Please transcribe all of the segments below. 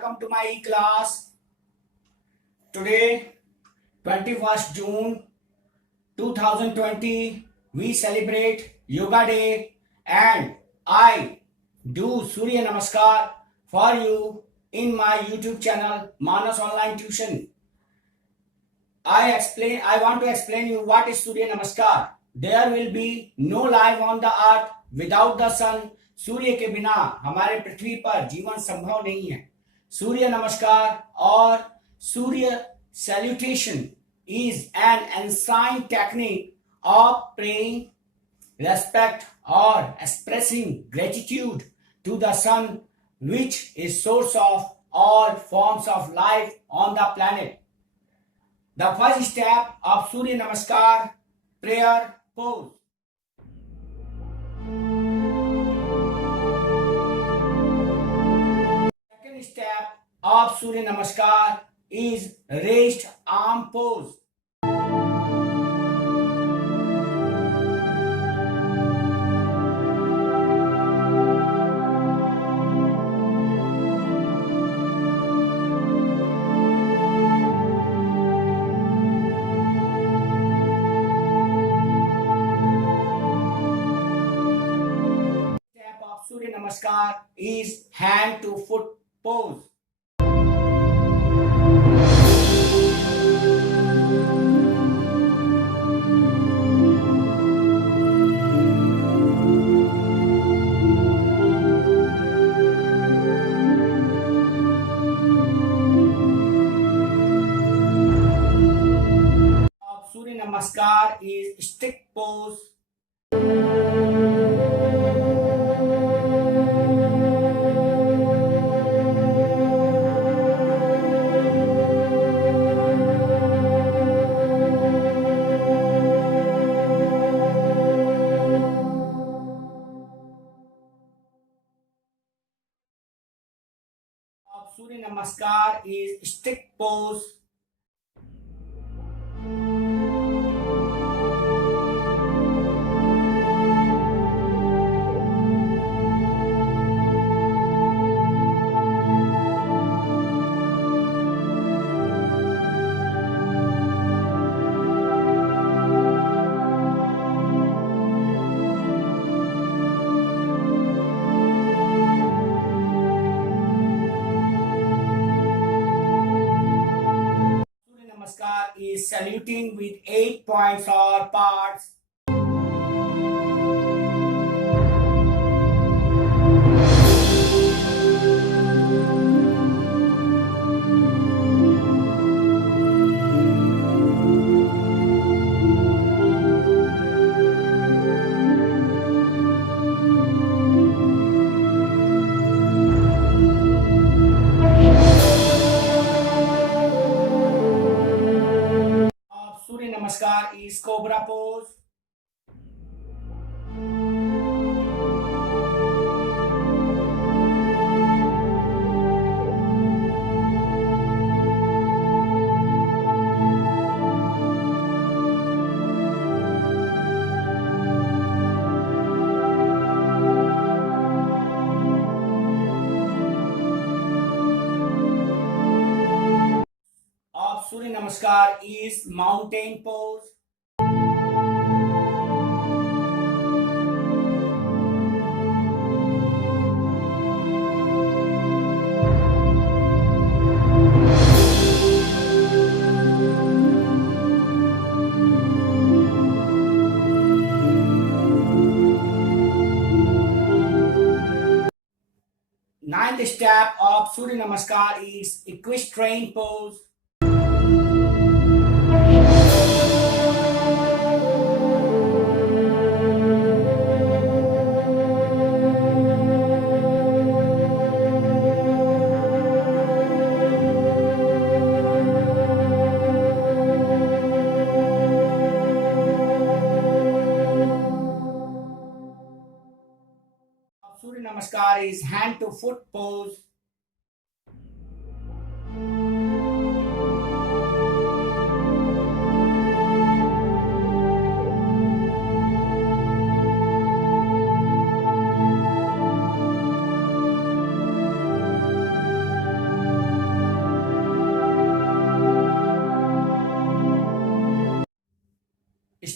welcome to my class. Today, 21st June 2020, we celebrate Yoga Day and I do Surya Namaskar for you in my YouTube channel Manas Online Tuition. I want to explain you what is Surya Namaskar. There will be no life on the earth without the sun. सूर्य के बिना हमारे पृथ्वी पर जीवन संभव नहीं है. सूर्य नमस्कार और सूर्य salutation is an ancient technique of paying respect or expressing gratitude to the sun, which is source of all forms of life on the planet. The first step of Surya Namaskar, prayer pose. Second step of Surya Namaskar is raised arm pose. Step of Surya Namaskar is hand to foot pose. Surya Namaskar is stick pose. Surya Namaskar is stick pose. Namaskar is saluting with 8 points or parts. Surya Namaskar is Cobra pose. Surya Namaskar is mountain pose. Ninth step of Surya Namaskar is equestrian pose. Surya Namaskar is hand to foot pose.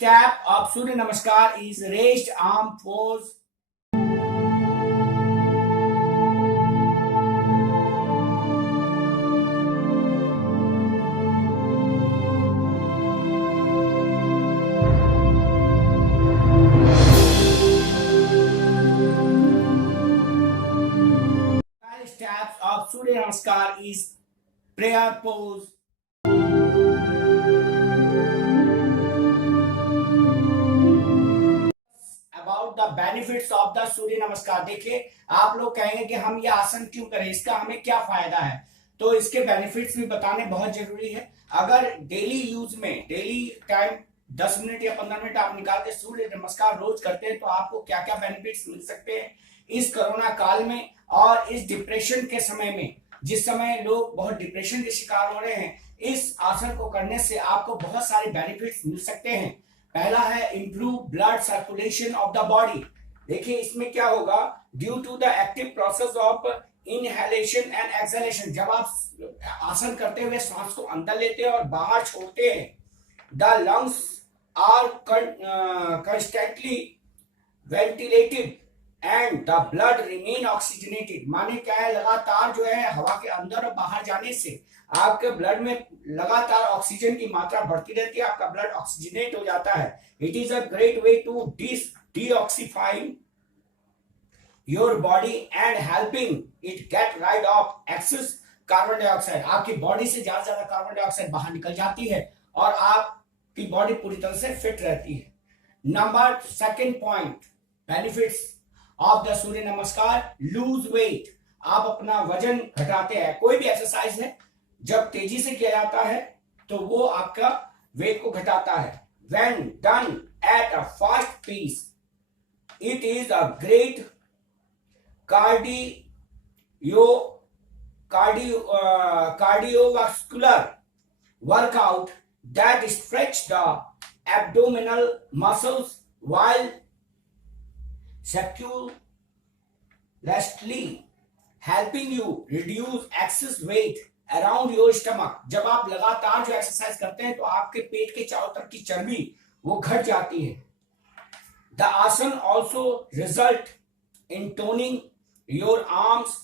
step of Surya Namaskar is raised arm pose. Steps of Surya Namaskar is prayer pose. About the benefits of the सूर्य नमस्कार, देखिए आप लोग कहेंगे कि हम ये आसन क्यों करें, इसका हमें क्या फायदा है, तो इसके बेनिफिट्स भी बताने बहुत जरूरी है। अगर डेली यूज में डेली टाइम 10 मिनट या 15 मिनट आप निकाल के सूर्य नमस्कार रोज करते हैं तो आपको क्या क्या बेनिफिट्स मिल सकते हैं इस कोरोना काल में और इस डिप्रेशन के समय में, जिस समय लोग बहुत डिप्रेशन के शिकार हो रहे हैं, इस आसन को करने से आपको बहुत सारे बेनिफिट्स मिल सकते हैं। पहला है improve blood circulation of the body. देखिए इसमें क्या होगा, due to the active process of inhalation and exhalation, जब आप आसन करते हुए सांस को अंदर लेते हैं और बाहर छोड़ते हैं, the lungs are constantly ventilated and the blood remain oxygenated. माने क्या है, लगातार जो है हवा के अंदर और बाहर जाने से आपके ब्लड में लगातार ऑक्सीजन की मात्रा बढ़ती रहती है, आपका ब्लड ऑक्सीजनेट हो जाता है। It is a great way to deoxifying your body and helping it get rid of excess carbon dioxide. आपकी बॉडी से ज्यादा ज्यादा कार्बन डाइऑक्साइड बाहर निकल जाती है और आपकी बॉडी पूरी तरह से फिट रहती है। Number second point, benefits of the Surya Namaskar, lose wait. आप अपना वजन घटाते हैं, कोई भी एक्सरसाइज है जब तेजी से किया जाता है तो वो आपका वेट को घटाता है। When done at a fast pace, it is a great cardiovascular workout that stretch the abdominal muscles while circularly helping you reduce excess weight around your stomach. जब आप लगातार जो एक्सरसाइज करते हैं तो आपके पेट के चारों तरफ की चर्बी वो घट जाती है। The asana also result in toning your arms,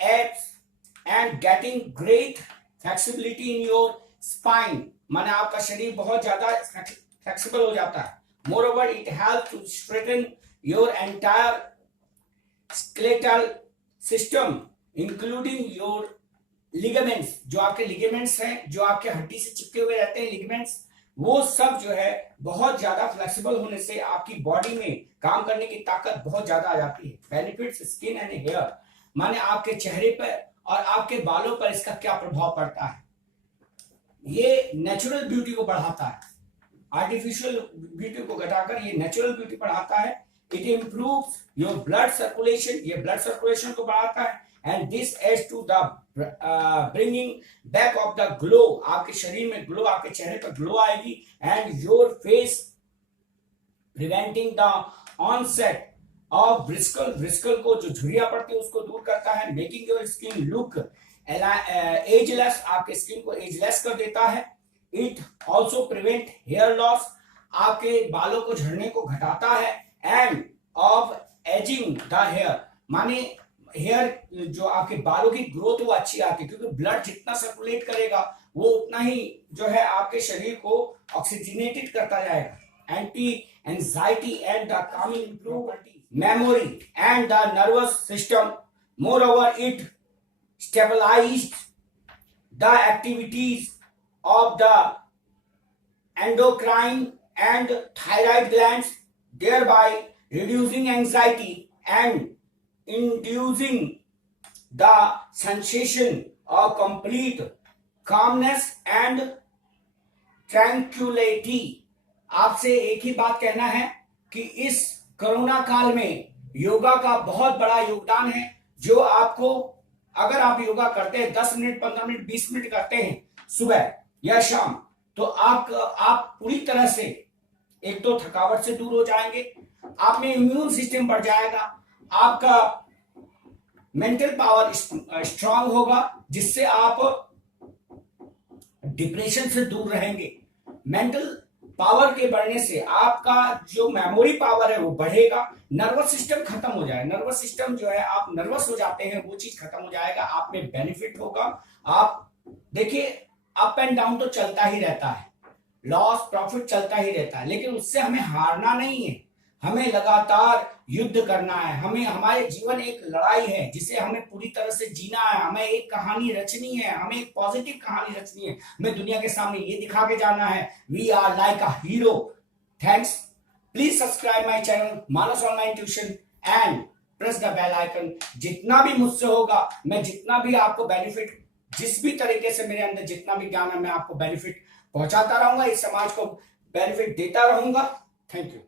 abs and getting great flexibility in your spine. माने आपका शरीर बहुत ज्यादा फ्लेक्सिबल हो जाता है। Moreover it help to straighten your entire skeletal system including your ligaments. जो आपके लिगामेंट्स हैं, जो आपके हड्डी से चिपके हुए रहते हैं लिगामेंट्स, वो सब जो है बहुत ज्यादा फ्लेक्सिबल होने से आपकी बॉडी में काम करने की ताकत बहुत ज्यादा आ जाती है। बेनिफिट्स स्किन एंड हेयर, माने आपके चेहरे पर और आपके बालों पर इसका क्या प्रभाव पड़ता है। ये नेचुरल ब्यूटी को बढ़ाता है, आर्टिफिशियल ब्यूटी को घटाकर ये नेचुरल ब्यूटी बढ़ाता है। It improves your blood circulation, ये ब्लड सर्कुलेशन को बढ़ाता है। And this aids to the bringing back of the glow, आपके शरीर में ग्लो, आपके चेहरे पर ग्लो आएगी। And your face preventing the onset of ब्रिस्कल, ब्रिस्कल को जो झुर्रियां पड़ती है उसको दूर करता है। Making your skin look ageless, आपके स्किन को एजलेस कर देता है। It also prevent hair loss, आपके बालों को झड़ने को घटाता है। And of ageing the hair, माने हेयर जो आपके बालों की ग्रोथ वो अच्छी आती है, क्योंकि ब्लड जितना सर्कुलेट करेगा वो उतना ही जो है आपके शरीर को ऑक्सीजनेटेड करता जाएगा। Anti anxiety and the Kameng improve memory and the nervous system. Moreover, it stabilized the activities of the endocrine and thyroid glands, thereby reducing anxiety and inducing the sensation of complete calmness and tranquility. आपसे एक ही बात कहना है कि इस corona काल में योगा का बहुत बड़ा योगदान है, जो आपको अगर आप योगा करते हैं 10 मिनट 15 मिनट 20 मिनट करते हैं सुबह या शाम, तो आप पूरी तरह से एक तो थकावट से दूर हो जाएंगे, आप में इम्यून सिस्टम बढ़ जाएगा, आपका मेंटल पावर स्ट्रांग होगा, जिससे आप डिप्रेशन से दूर रहेंगे। मेंटल पावर के बढ़ने से आपका जो मेमोरी पावर है वो बढ़ेगा, नर्वस सिस्टम खत्म हो जाए, नर्वस सिस्टम जो है आप नर्वस हो जाते हैं वो चीज खत्म हो जाएगा, आप में बेनिफिट होगा। आप देखिए अप एंड डाउन तो चलता ही रहता है, लॉस प्रॉफिट चलता ही रहता है, लेकिन उससे हमें हारना नहीं है, हमें लगातार युद्ध करना है, हमें हमारे जीवन एक लड़ाई है जिसे हमें पूरी तरह से जीना है, हमें एक कहानी रचनी है, हमें एक पॉजिटिव कहानी रचनी है, हमें दुनिया के सामने ये दिखा के जाना है we are like a hero. Thanks, please subscribe my channel Manas online tuition and press the bell icon. जितना भी मुझसे होगा, मैं जितना भी आपको बेनिफिट, जिस भी तरीके से मेरे अंदर जितना भी ज्ञान है, मैं आपको बेनिफिट पहुंचाता रहूंगा, इस समाज को बेनिफिट देता रहूंगा। Thank you.